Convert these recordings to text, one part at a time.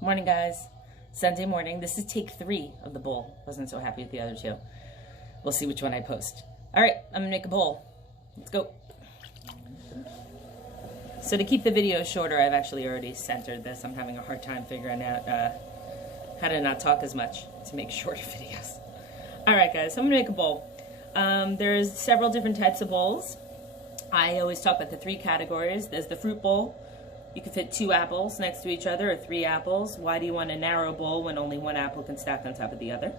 Morning, guys. Sunday morning. This is take 3 of the bowl. Wasn't so happy with the other 2. We'll see which one I post. All right, I'm gonna make a bowl. Let's go. So to keep the video shorter, I've actually already centered this. I'm having a hard time figuring out how to not talk as much to make shorter videos. All right, guys, so I'm gonna make a bowl. There's several different types of bowls. I always talk about the 3 categories. There's the fruit bowl. You can fit 2 apples next to each other or 3 apples. Why do you want a narrow bowl when only 1 apple can stack on top of the other?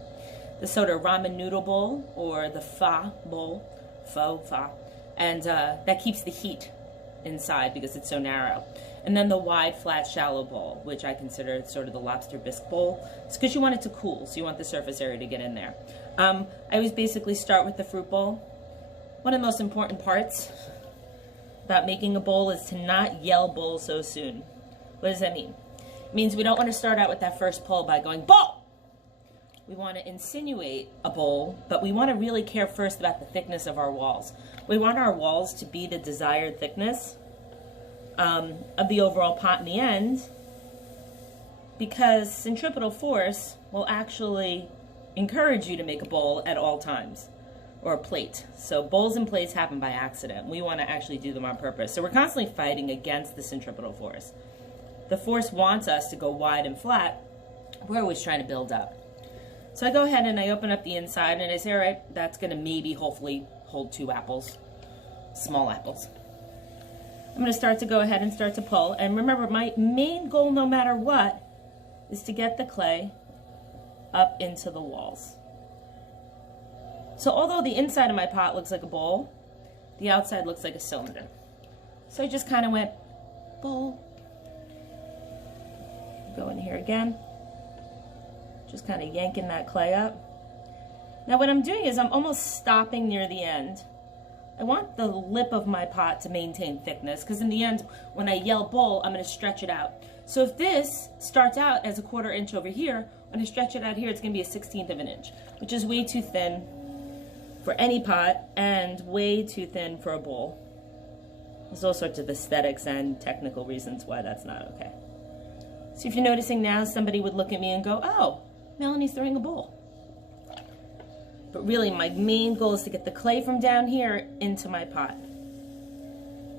The soda ramen noodle bowl, or the pho bowl, and that keeps the heat inside because it's so narrow. And then the wide, flat, shallow bowl, which I consider sort of the lobster bisque bowl. It's because you want it to cool, so you want the surface area to get in there. I always basically start with the fruit bowl. One of the most important parts about making a bowl is to not yell bowl so soon. What does that mean? It means we don't want to start out with that first pull by going bowl. We want to insinuate a bowl, but we want to really care first about the thickness of our walls. We want our walls to be the desired thickness of the overall pot in the end, because centripetal force will actually encourage you to make a bowl at all times, or a plate. So bowls and plates happen by accident. We want to actually do them on purpose. So we're constantly fighting against the centripetal force. The force wants us to go wide and flat. We're always trying to build up. So I go ahead and I open up the inside and I say, all right, that's going to maybe, hopefully, hold 2 apples, small apples. I'm going to start to go ahead and start to pull. And remember, my main goal, no matter what, is to get the clay up into the walls. So although the inside of my pot looks like a bowl, the outside looks like a cylinder. So I just kind of went, bowl. Go in here again. Just kind of yanking that clay up. Now what I'm doing is I'm almost stopping near the end. I want the lip of my pot to maintain thickness, because in the end, when I yell bowl, I'm going to stretch it out. So if this starts out as a 1/4 inch over here, when I stretch it out here, it's going to be a 1/16 of an inch, which is way too thin for any pot and way too thin for a bowl. There's all sorts of aesthetics and technical reasons why that's not okay. So if you're noticing now, somebody would look at me and go, oh, Melanie's throwing a bowl. But really, my main goal is to get the clay from down here into my pot.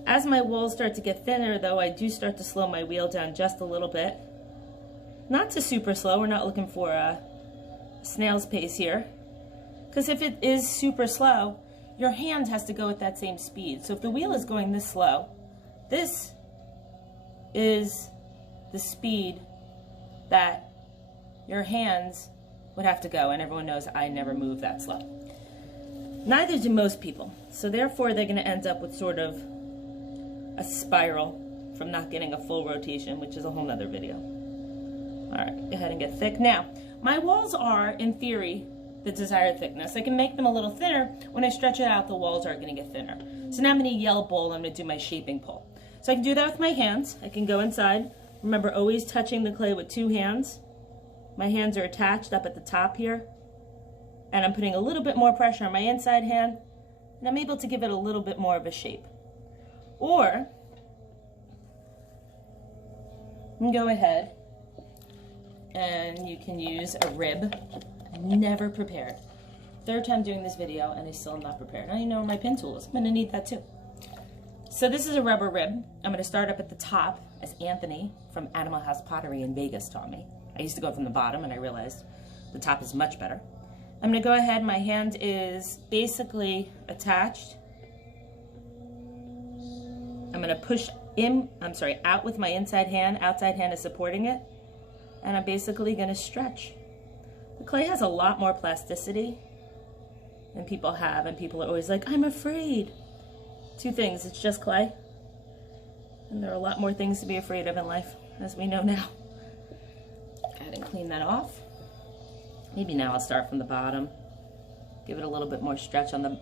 As my walls start to get thinner, though, I do start to slow my wheel down just a little bit. Not too super slow. We're not looking for a snail's pace here. Because if it is super slow, your hand has to go at that same speed. So if the wheel is going this slow, this is the speed that your hands would have to go, and everyone knows I never move that slow. Neither do most people. So therefore, they're going to end up with sort of a spiral from not getting a full rotation, which is a whole nother video. All right, go ahead and get thick. Now, my walls are, in theory, the desired thickness. I can make them a little thinner. When I stretch it out, the walls are going to get thinner. So now I'm going to yell bowl. I'm going to do my shaping pull. So I can do that with my hands. I can go inside. Remember, always touching the clay with 2 hands. My hands are attached up at the top here, and I'm putting a little bit more pressure on my inside hand, and I'm able to give it a little bit more of a shape. Or, you can go ahead and you can use a rib. Never prepared. 3rd time doing this video, and I still am not prepared. I don't know where my pin tool is. I'm going to need that too. So this is a rubber rib. I'm going to start up at the top, as Anthony from Animal House Pottery in Vegas taught me. I used to go from the bottom, and I realized the top is much better. I'm going to go ahead. My hand is basically attached. I'm going to push out with my inside hand. Outside hand is supporting it. And I'm basically going to stretch. The clay has a lot more plasticity than people have, and people are always like, I'm afraid. 2 things. It's just clay. And there are a lot more things to be afraid of in life, as we know now. Go ahead and clean that off. Maybe now I'll start from the bottom. Give it a little bit more stretch on the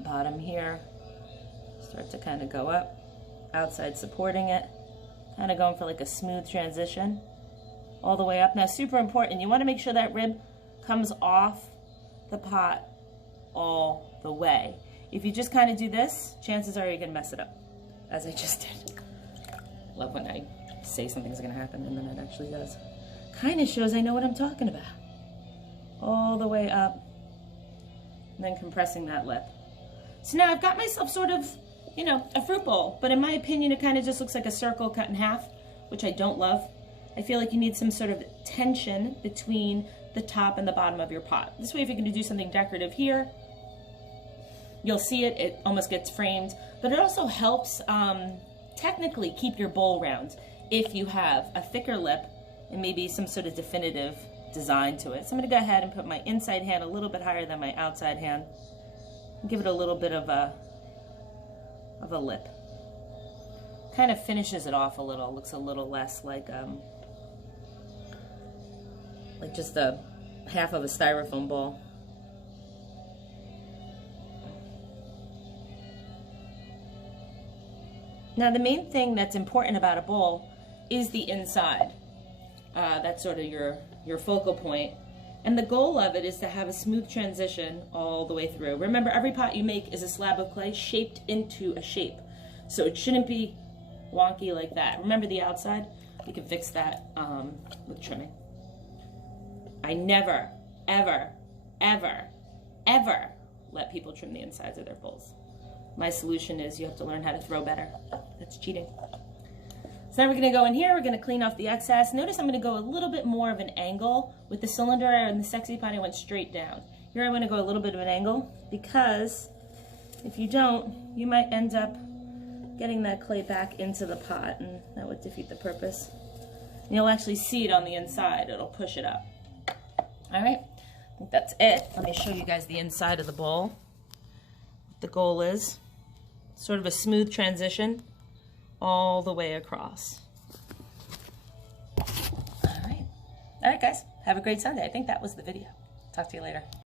bottom here. Start to kind of go up. Outside supporting it. Kind of going for like a smooth transition. All the way up. Now, super important, you want to make sure that rib comes off the pot all the way. If you just kind of do this, chances are you're going to mess it up, as I just did. Love when I say something's gonna happen and then it actually does. Kind of shows I know what I'm talking about. All the way up, and then compressing that lip. So now I've got myself sort of, you know, a fruit bowl, but in my opinion, it kind of just looks like a circle cut in half, which I don't love. I feel like you need some sort of tension between the top and the bottom of your pot. This way, if you're going to do something decorative here, you'll see it, it almost gets framed, but it also helps technically keep your bowl round if you have a thicker lip and maybe some sort of definitive design to it. So I'm going to go ahead and put my inside hand a little bit higher than my outside hand and give it a little bit of a lip. Kind of finishes it off a little, looks a little less like just a half of a styrofoam bowl. Now the main thing that's important about a bowl is the inside. That's sort of your focal point. And the goal of it is to have a smooth transition all the way through. Remember, every pot you make is a slab of clay shaped into a shape. So it shouldn't be wonky like that. Remember the outside? We can fix that with trimming. I never, ever, ever, ever let people trim the insides of their bowls. My solution is you have to learn how to throw better. That's cheating. So now we're gonna go in here, we're gonna clean off the excess. Notice I'm gonna go a little bit more of an angle. With the cylinder and the sexy pot, I went straight down. Here I wanna go a little bit of an angle because if you don't, you might end up getting that clay back into the pot and that would defeat the purpose. And you'll actually see it on the inside, it'll push it up. All right, I think that's it. Let me show you guys the inside of the bowl. The goal is sort of a smooth transition all the way across. All right guys, have a great Sunday. I think that was the video. Talk to you later.